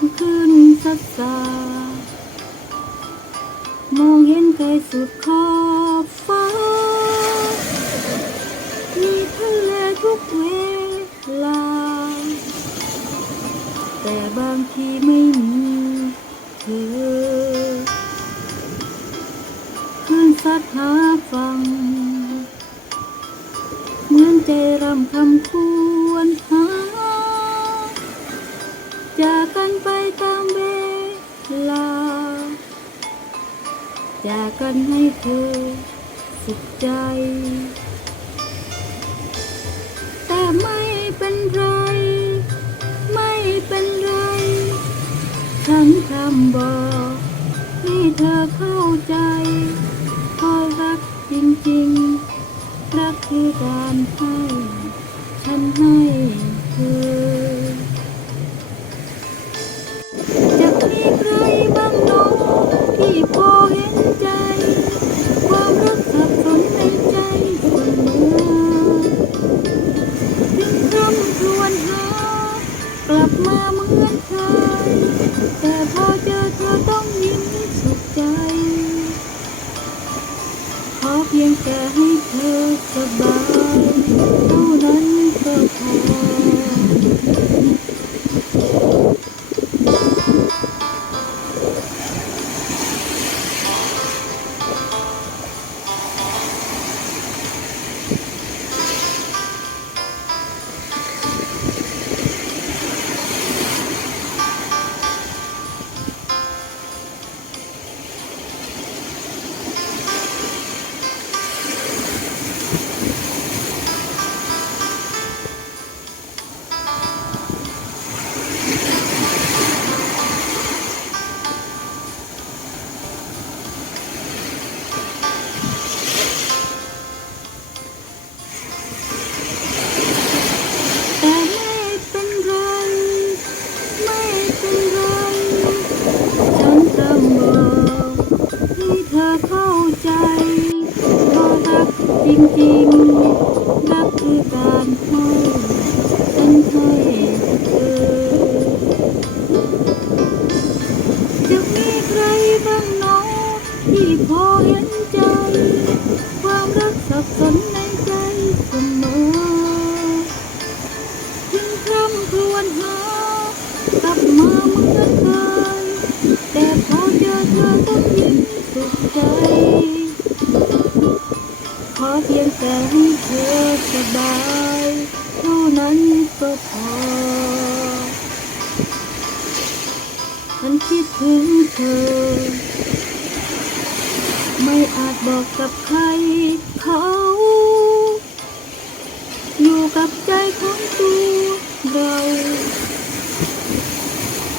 งขึ้นสักสามองเห็นไกลสุดขอบฟ้า มีทะเลทุกเวลา แต่บางทีไม่มีเธอขึ้นสัดหาฟัง เหมือนใจรำคำค กกันให้เธอสุขใจ แต่ไม่เป็นไร ไม่เป็นไร ฉันคำบอกให้เธอเข้าใจเพราะรักจริงๆ รักคือการให้ ฉันให้เธอจะมีใคร พียงแต่ให้เธอสบาย พอเห็นใจ ความรักสับสนในใจเสมอถึงคำครวญหากลับมาเหมือนเคยแต่พอเจอเธอต้องยิ้มสุขใจ ขอเพียงแต่ให้เธอสบายเท่านั้นก็พอฉันคิดถึงเธอ ไม่อาจบอกกับใครเขา อยู่กับใจของตัวเรา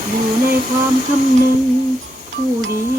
อยู่ในความคำหนึ่งผู้เดียว